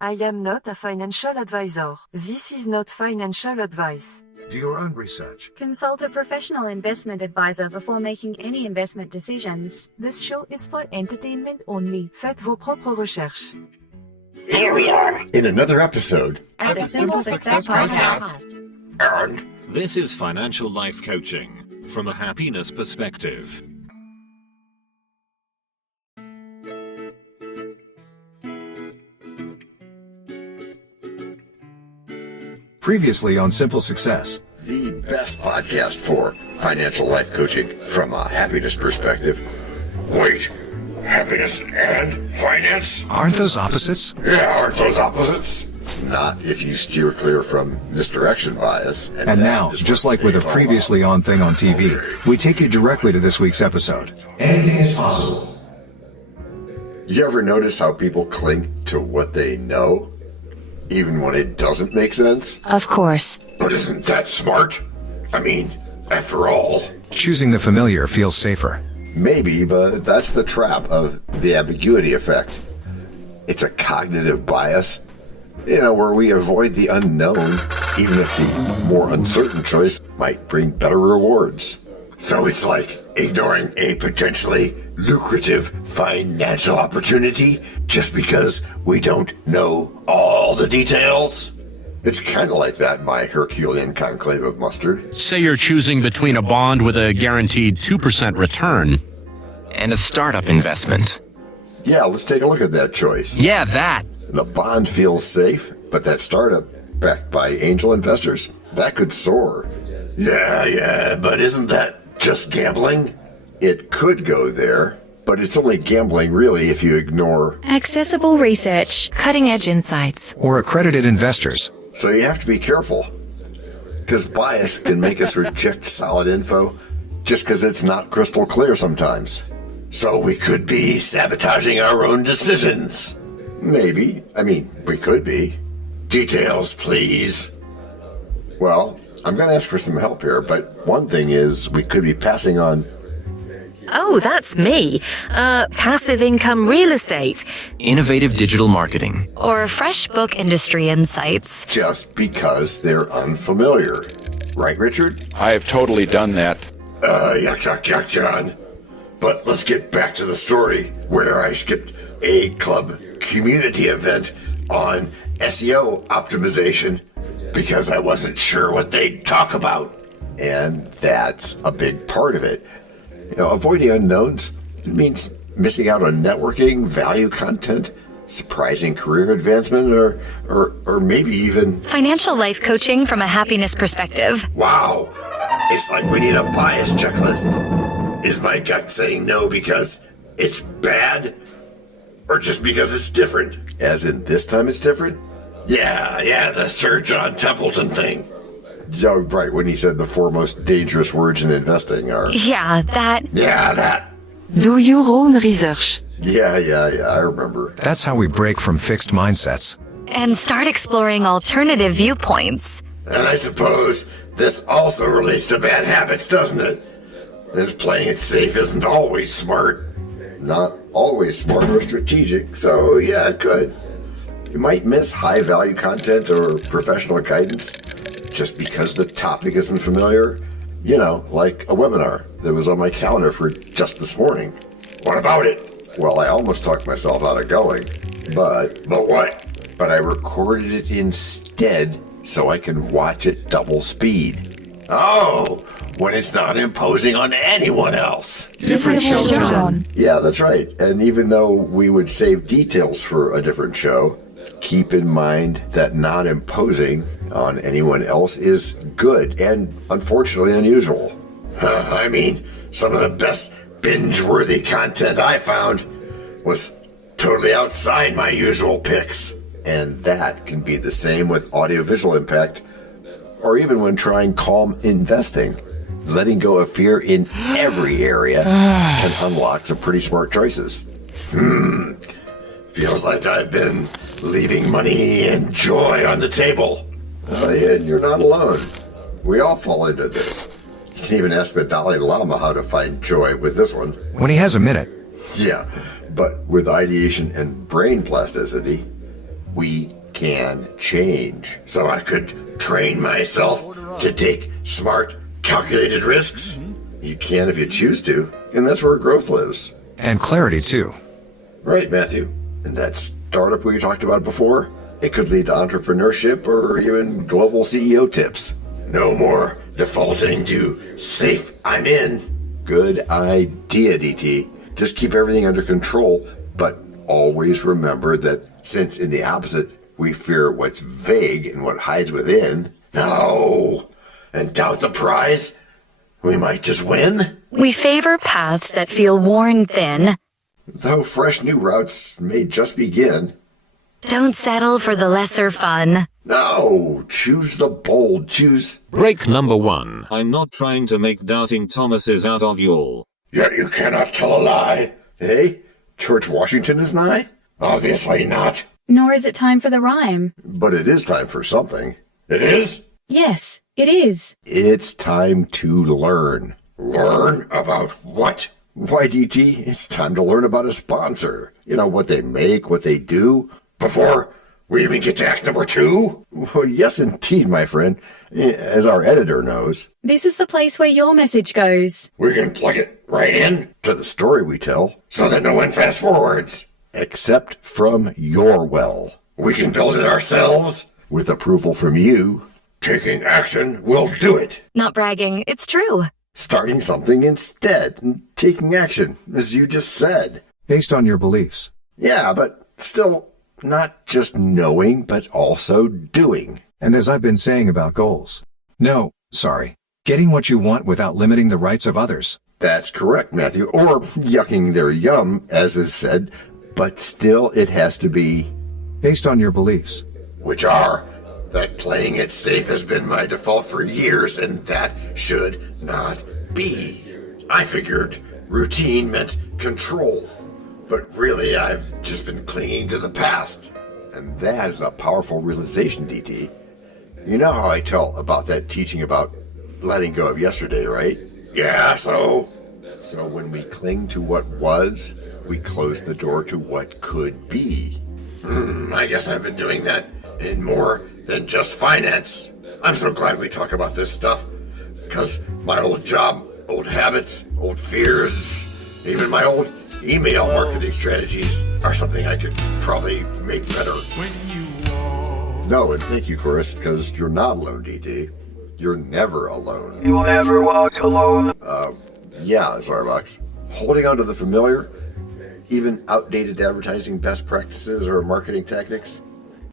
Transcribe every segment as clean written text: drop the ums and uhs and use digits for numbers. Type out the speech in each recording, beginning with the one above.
I am not a financial advisor. This is not financial advice. Do your own research. Consult a professional investment advisor before making any investment decisions. This show is for entertainment only. Faites vos propres recherches. Here we are in another episode of the Simple Success Podcast. And this is financial life coaching from a happiness perspective. Previously on Simple Success. The best podcast for financial life coaching from a happiness perspective. Wait, happiness and finance? Aren't those opposites? Yeah, aren't those opposites? Not if you steer clear from misdirection bias. And now, just like with a previously on thing on TV, we take you directly to this week's episode. Anything is possible. You ever notice how people cling to what they know, even when it doesn't make sense? Of course. But isn't that smart? I mean, after all. Choosing the familiar feels safer. Maybe, but that's the trap of the ambiguity effect. It's a cognitive bias, where we avoid the unknown, even if the more uncertain choice might bring better rewards. So it's like ignoring a potentially lucrative financial opportunity just because we don't know all the details. It's kind of like that in my Herculean conclave of mustard. Say you're choosing between a bond with a guaranteed 2% return and a startup investment. Yeah, let's take a look at that choice. Yeah, that. The bond feels safe, but that startup, backed by angel investors, that could soar. Yeah, but isn't that just gambling? It could go there, but it's only gambling really if you ignore accessible research, cutting-edge insights, or accredited investors. So you have to be careful, because bias can make us reject solid info just because it's not crystal clear sometimes. So we could be sabotaging our own decisions. Maybe. We could be. Details, please. Well, I'm going to ask for some help here, but one thing is we could be passing on... Oh, that's me. Passive income real estate. Innovative digital marketing. Or fresh book industry insights. Just because they're unfamiliar. Right, Richard? I have totally done that. Yuck, John. But let's get back to the story where I skipped a club community event on SEO optimization because I wasn't sure what they'd talk about. And that's a big part of it. Avoiding unknowns means missing out on networking, value content, surprising career advancement, or maybe even financial life coaching from a happiness perspective. Wow. It's like we need a bias checklist. Is my gut saying no because it's bad? Or just because it's different? As in this time it's different? Yeah, the Sir John Templeton thing. Oh, right, when he said the four most dangerous words in investing are... Yeah, that. Do your own research. Yeah, I remember. That's how we break from fixed mindsets. And start exploring alternative viewpoints. And I suppose this also relates to bad habits, doesn't it? This playing it safe isn't always smart. Not always smart or strategic, so yeah, it could. You might miss high-value content or professional guidance just because the topic isn't familiar. Like a webinar that was on my calendar for just this morning. What about it? Well, I almost talked myself out of going. But what? But I recorded it instead so I can watch it double speed. Oh, when it's not imposing on anyone else. Different show, John. Yeah, that's right. And even though we would save details for a different show, keep in mind that not imposing on anyone else is good and unfortunately unusual. Some of the best binge-worthy content I found was totally outside my usual picks. And that can be the same with audiovisual impact, or even when trying calm investing. Letting go of fear in every area can unlock some pretty smart choices. Feels like I've been leaving money and joy on the table. And you're not alone. We all fall into this. You can even ask the Dalai Lama how to find joy with this one. When he has a minute. Yeah, but with ideation and brain plasticity, we can change. So I could train myself to take smart, calculated risks. You can if you choose to, and that's where growth lives. And clarity, too. Right, Matthew. And that startup we talked about before, it could lead to entrepreneurship or even global CEO tips. No more defaulting to safe, I'm in. Good idea, DT. Just keep everything under control, but always remember that since in the opposite, we fear what's vague and what hides within, no, and doubt the prize, we might just win. We favor paths that feel worn thin. Though fresh new routes may just begin. Don't settle for the lesser fun. No, choose the bold, choose... Break number 1. I'm not trying to make doubting Thomases out of y'all. Yet you cannot tell a lie. Hey, George Washington is nigh? Obviously not. Nor is it time for the rhyme. But it is time for something. It is? Yes, it is. It's time to learn. Learn about what? Why, DT, it's time to learn about a sponsor. You know, what they make, what they do. Before we even get to act number 2? Well, yes, indeed, my friend. As our editor knows. This is the place where your message goes. We can plug it right in to the story we tell, so that no one fast forwards. Except from your well. We can build it ourselves, with approval from you. Taking action will do it. Not bragging, it's true. Starting something instead, and taking action, as you just said. Based on your beliefs. Yeah, but still, not just knowing, but also doing. And as I've been saying about goals. No, sorry. Getting what you want without limiting the rights of others. That's correct, Matthew. Or yucking their yum, as is said. But still, it has to be... Based on your beliefs. Which are that playing it safe has been my default for years, and that should not be. I figured routine meant control. But really, I've just been clinging to the past. And that is a powerful realization, DT. You know how I tell about that teaching about letting go of yesterday, right? Yeah, so? So when we cling to what was, we close the door to what could be. I guess I've been doing that in more than just finance. I'm so glad we talk about this stuff. Because my old job, old habits, old fears, even my old email marketing strategies are something I could probably make better. No, and thank you, Chris, because you're not alone, DT. You're never alone. You will never walk alone. Yeah, Starbucks. Holding on to the familiar, even outdated advertising best practices or marketing tactics,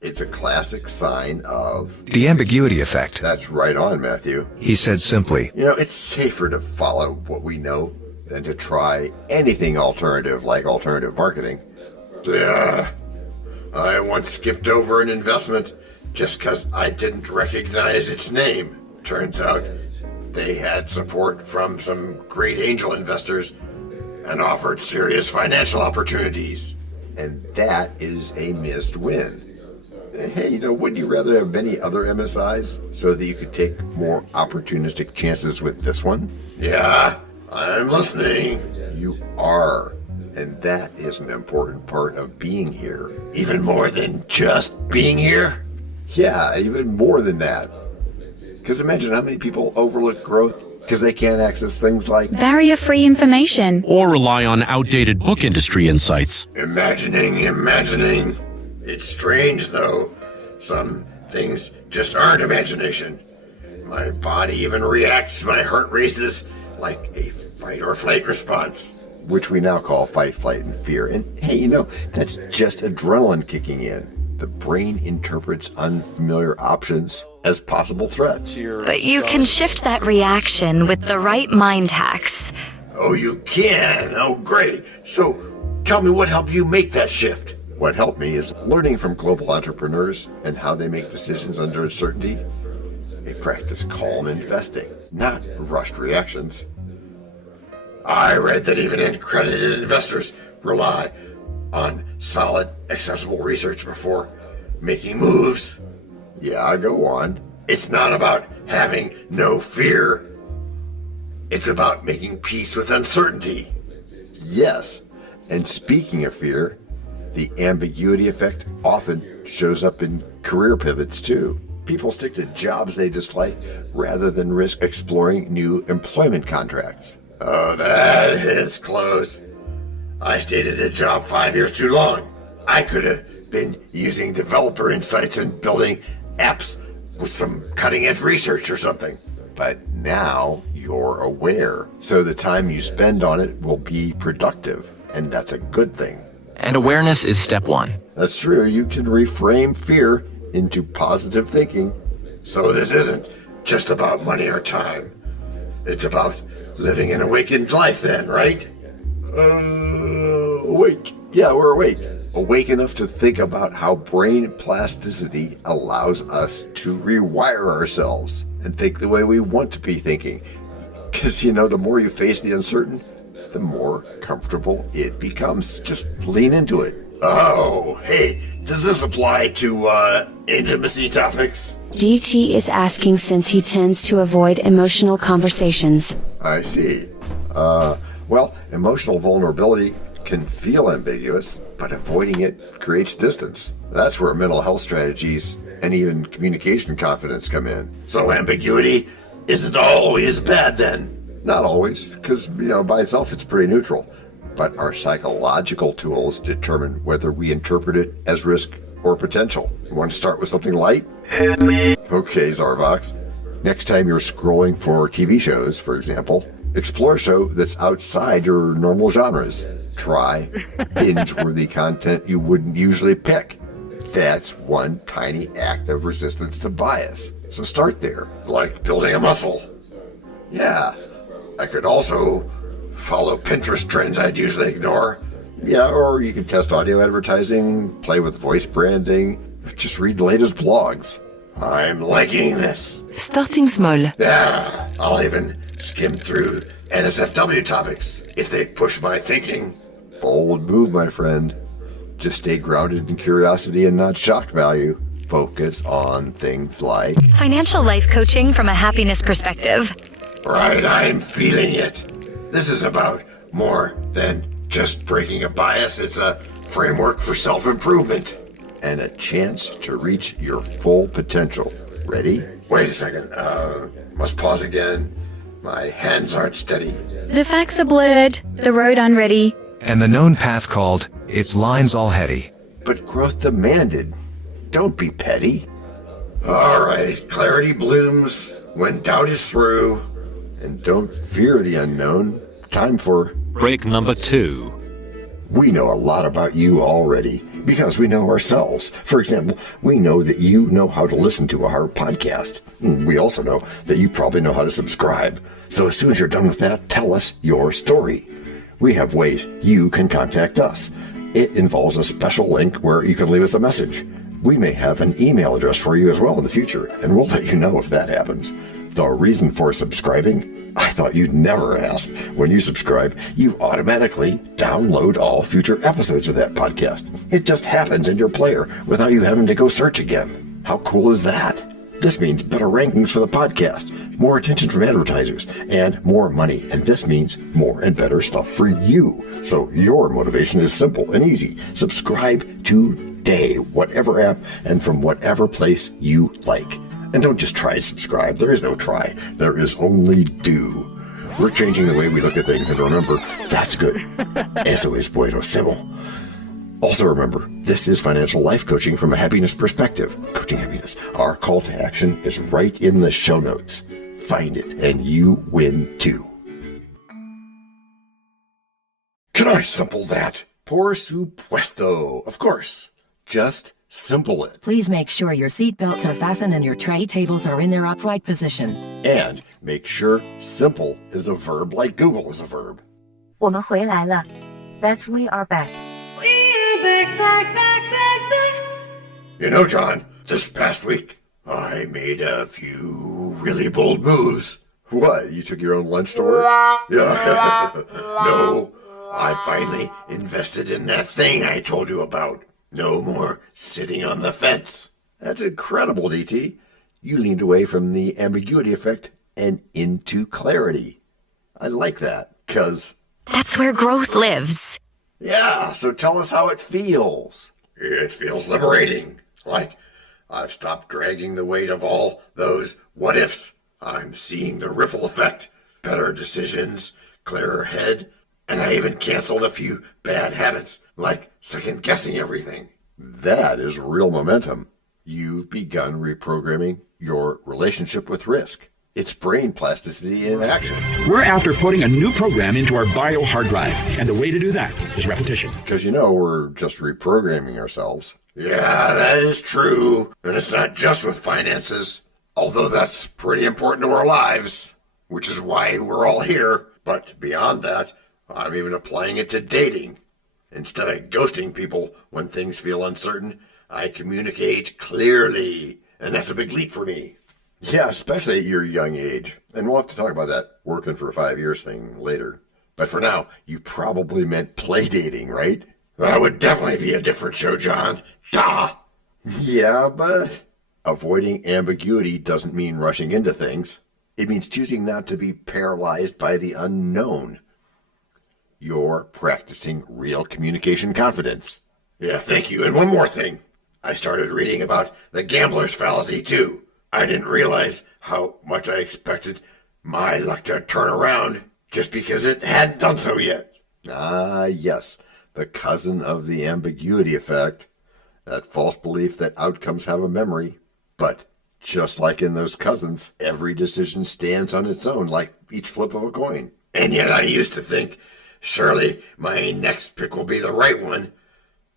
it's a classic sign of... The ambiguity effect. That's right on, Matthew. He said simply. You know, it's safer to follow what we know than to try anything alternative like alternative marketing. Yeah, I once skipped over an investment just because I didn't recognize its name. Turns out they had support from some great angel investors and offered serious financial opportunities. And that is a missed win. Hey, you know, wouldn't you rather have many other MSIs so that you could take more opportunistic chances with this one? Yeah, I'm listening. You are. And that is an important part of being here. Even more than just being here? Yeah, even more than that. Because imagine how many people overlook growth because they can't access things like barrier-free information. Or rely on outdated book industry insights. Imagining. It's strange, though. Some things just aren't imagination. My body even reacts, my heart races like a fight or flight response. Which we now call fight, flight, and fear. And hey, you know, that's just adrenaline kicking in. The brain interprets unfamiliar options as possible threats. But you can shift that reaction with the right mind hacks. Oh, you can? Oh, great. So tell me what helped you make that shift. What helped me is learning from global entrepreneurs and how they make decisions under uncertainty. They practice calm investing, not rushed reactions. I read that even accredited investors rely on solid, accessible research before making moves. Yeah, go on. It's not about having no fear. It's about making peace with uncertainty. Yes, and speaking of fear, the ambiguity effect often shows up in career pivots too. People stick to jobs they dislike rather than risk exploring new employment contracts. Oh, that hits close. I stayed at a job 5 years too long. I could have been using developer insights and building apps with some cutting-edge research or something. But now you're aware, so the time you spend on it will be productive, and that's a good thing. And awareness is step one. That's true. You can reframe fear into positive thinking. So this isn't just about money or time. It's about living an awakened life then, right? Awake. Yeah, we're awake. Awake enough to think about how brain plasticity allows us to rewire ourselves and think the way we want to be thinking. Because, the more you face the uncertain, the more comfortable it becomes. Just lean into it. Oh, hey, does this apply to intimacy topics? DT is asking since he tends to avoid emotional conversations. I see. Well, emotional vulnerability can feel ambiguous, but avoiding it creates distance. That's where mental health strategies and even communication confidence come in. So ambiguity isn't always bad then? Not always, because, by itself it's pretty neutral. But our psychological tools determine whether we interpret it as risk or potential. You want to start with something light? Okay, Zarvox. Next time you're scrolling for TV shows, for example, explore a show that's outside your normal genres. Try binge-worthy content you wouldn't usually pick. That's one tiny act of resistance to bias. So start there, like building a muscle. Yeah, I could also follow Pinterest trends I'd usually ignore. Yeah, or you can test audio advertising, play with voice branding, just read the latest blogs. I'm liking this. Starting small. Yeah, I'll even skim through NSFW topics if they push my thinking. Bold move, my friend. Just stay grounded in curiosity and not shock value. Focus on things like financial life coaching from a happiness perspective. Right, I'm feeling it. This is about more than just breaking a bias. It's a framework for self-improvement and a chance to reach your full potential. Ready? Wait a second. Must pause again. My hands aren't steady. The facts are blurred, the road unready. And the known path called, its lines all heady. But growth demanded. Don't be petty. All right, clarity blooms when doubt is through. And don't fear the unknown. Time for break number 2. We know a lot about you already because we know ourselves. For example, we know that you know how to listen to our podcast. We also know that you probably know how to subscribe. So as soon as you're done with that, tell us your story. We have ways you can contact us. It involves a special link where you can leave us a message. We may have an email address for you as well in the future, and we'll let you know if that happens. The reason for subscribing? I thought you'd never ask. When you subscribe, you automatically download all future episodes of that podcast. It just happens in your player without you having to go search again. How cool is that? This means better rankings for the podcast, more attention from advertisers, and more money. And this means more and better stuff for you. So your motivation is simple and easy. Subscribe today, whatever app and from whatever place you like. And don't just try to subscribe. There is no try. There is only do. We're changing the way we look at things, and remember, that's good. Eso es buenísimo. Also remember, this is financial life coaching from a happiness perspective. Coaching happiness. Our call to action is right in the show notes. Find it, and you win too. Can I simple that? Por supuesto. Of course. Just simple it. Please make sure your seatbelts are fastened and your tray tables are in their upright position. And make sure simple is a verb like Google is a verb. 我们回来了. That's we are back. We're back. You know, John, this past week, I made a few really bold moves. What, you took your own lunch to work? Yeah. No, I finally invested in that thing I told you about. No more sitting on the fence. That's incredible, DT. You leaned away from the ambiguity effect and into clarity. I like that, because that's where growth lives. Yeah, so tell us how it feels. It feels liberating. Like, I've stopped dragging the weight of all those what ifs. I'm seeing the ripple effect. Better decisions, clearer head, and I even canceled a few bad habits, like second-guessing everything. That is real momentum. You've begun reprogramming your relationship with risk. It's brain plasticity in action. We're after putting a new program into our bio hard drive, and the way to do that is repetition. Because we're just reprogramming ourselves. Yeah, that is true. And it's not just with finances, although that's pretty important to our lives, which is why we're all here. But beyond that, I'm even applying it to dating. Instead of ghosting people when things feel uncertain, I communicate clearly, and that's a big leap for me. Yeah, especially at your young age. And we'll have to talk about that working for 5 years thing later. But for now, you probably meant play dating, right? That would definitely be a different show, John. Duh! Yeah, but avoiding ambiguity doesn't mean rushing into things. It means choosing not to be paralyzed by the unknown. You're practicing real communication confidence. Yeah, thank you. And one more thing. I started reading about the gambler's fallacy, too. I didn't realize how much I expected my luck to turn around just because it hadn't done so yet. Ah, yes. The cousin of the ambiguity effect. That false belief that outcomes have a memory. But just like in those cousins, every decision stands on its own, like each flip of a coin. And yet I used to think, surely my next pick will be the right one,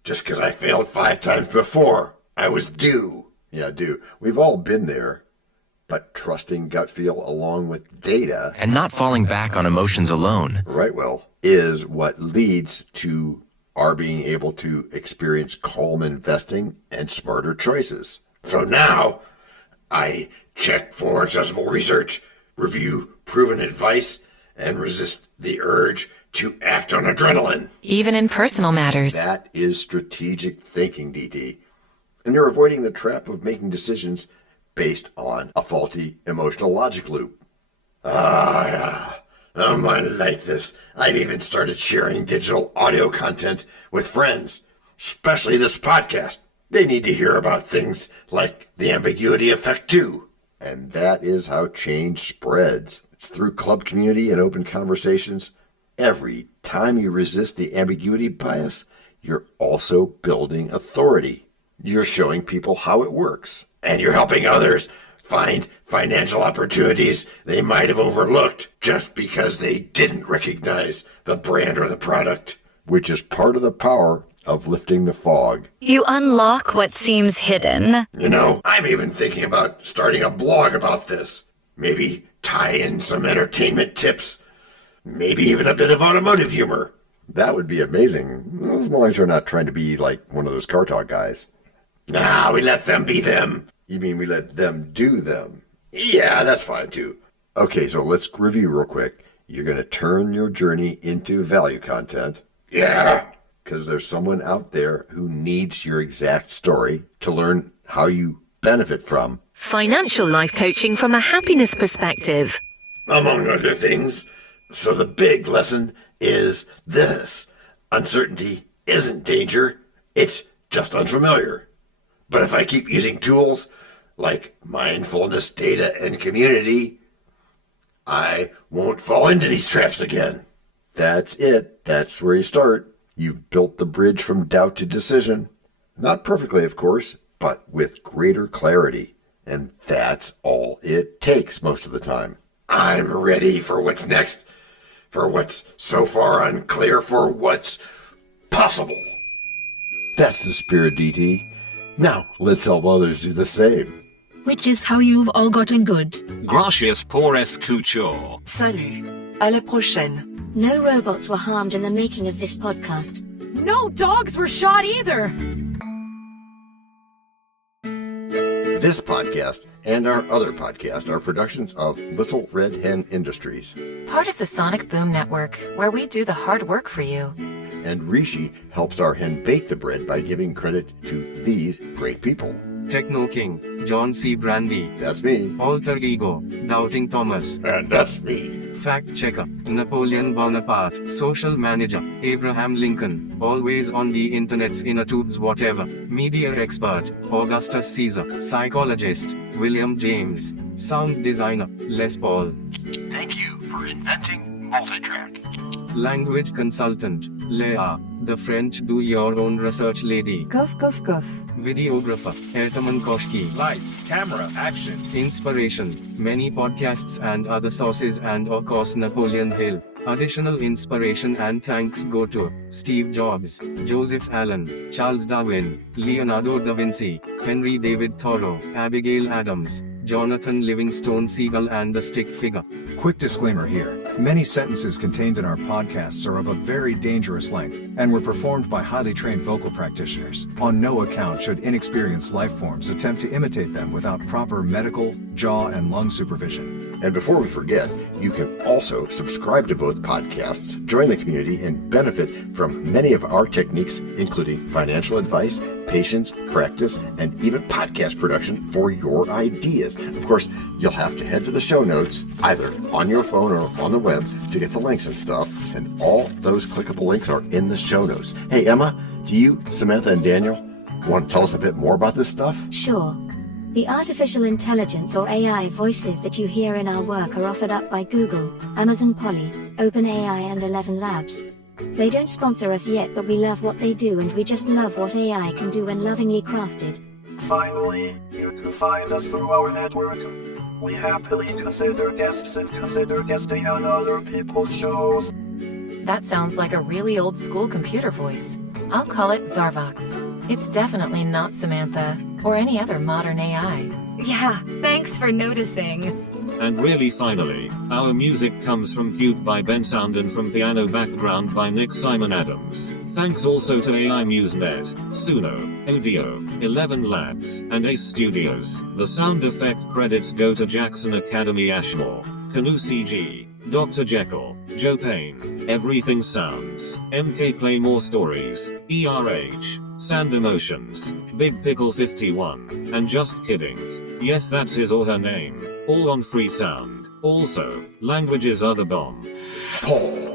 just because I failed 5 times before. I was due. Yeah, due. We've all been there. But trusting gut feel along with data... and not falling back on emotions alone. Right, well, is what leads to our being able to experience calm investing and smarter choices. So now, I check for accessible research, review proven advice, and resist the urge to act on adrenaline. Even in personal matters. That is strategic thinking, DT. And you're avoiding the trap of making decisions based on a faulty emotional logic loop. Yeah. I like this. I've even started sharing digital audio content with friends, especially this podcast. They need to hear about things like the ambiguity effect too. And that is how change spreads. It's through club community and open conversations. Every time you resist the ambiguity bias, you're also building authority. You're showing people how it works. And you're helping others find financial opportunities they might have overlooked just because they didn't recognize the brand or the product, which is part of the power of lifting the fog. You unlock what seems hidden. I'm even thinking about starting a blog about this. Maybe tie in some entertainment tips. Maybe even a bit of automotive humor. That would be amazing, as long as you're not trying to be like one of those car talk guys. Nah, we let them be them. You mean we let them do them? Yeah, that's fine too. Okay, so let's review real quick. You're going to turn your journey into value content. Yeah. Because there's someone out there who needs your exact story to learn how you benefit from financial life coaching from a happiness perspective, among other things. So the big lesson is this. Uncertainty isn't danger. It's just unfamiliar. But if I keep using tools like mindfulness, data, and community, I won't fall into these traps again. That's it. That's where you start. You've built the bridge from doubt to decision. Not perfectly, of course, but with greater clarity. And that's all it takes most of the time. I'm ready for what's next, for what's so far unclear, for what's possible. That's the spirit, DT. Now, let's help others do the same. Which is how you've all gotten good. Gracias por escuchar. Salut. À la prochaine. No robots were harmed in the making of this podcast. No dogs were shot either. This podcast and our other podcast are productions of Little Red Hen Industries. Part of the Sonic Boom Network, where we do the hard work for you. And Rishi helps our hen bake the bread by giving credit to these great people. Techno King, John C. Brandy. That's me. Alter Ego, Doubting Thomas. And that's me. Fact Checker, Napoleon Bonaparte. Social Manager, Abraham Lincoln. Always on the internet's inner tubes whatever. Media Expert, Augustus Caesar. Psychologist, William James. Sound Designer, Les Paul. Thank you for inventing multitrack. Language Consultant, Leah, the French do-your-own research lady. Cough, cough, cough. Videographer, Ertaman Koshki. Lights, camera, action. Inspiration, many podcasts and other sources and of course Napoleon Hill. Additional inspiration and thanks go to Steve Jobs, Joseph Allen, Charles Darwin, Leonardo da Vinci, Henry David Thoreau, Abigail Adams, Jonathan Livingstone Seagull and the Stick Figure. Quick disclaimer here. Many sentences contained in our podcasts are of a very dangerous length, and were performed by highly trained vocal practitioners. On no account should inexperienced life forms attempt to imitate them without proper medical, jaw, and lung supervision. And before we forget, you can also subscribe to both podcasts, join the community, and benefit from many of our techniques, including financial advice, patience, practice, and even podcast production for your ideas. Of course, you'll have to head to the show notes, either on your phone or on the web, to get the links and stuff, and all those clickable links are in the show notes. Hey, Emma, do you, Samantha, and Daniel want to tell us a bit more about this stuff? Sure. The artificial intelligence or AI voices that you hear in our work are offered up by Google, Amazon Polly, OpenAI and ElevenLabs. They don't sponsor us yet, but we love what they do and we just love what AI can do when lovingly crafted. Finally, you can find us through our network. We happily consider guests and consider guesting on other people's shows. That sounds like a really old school computer voice. I'll call it Zarvox. It's definitely not Samantha, or any other modern AI. Yeah, thanks for noticing. And really finally, our music comes from Cube by Ben Sound and from Piano Background by Nick Simon Adams. Thanks also to AI MuseNet, Suno, Audio, ElevenLabs, and Ace Studios. The sound effect credits go to Jackson Academy Ashmore, Canoe CG, Dr. Jekyll, Joe Payne, Everything Sounds, MK Play More Stories, ERH, Sand Emotions, Big Pickle 51, and Just Kidding. Yes, that's his or her name. All on free sound. Also, languages are the bomb. Paul.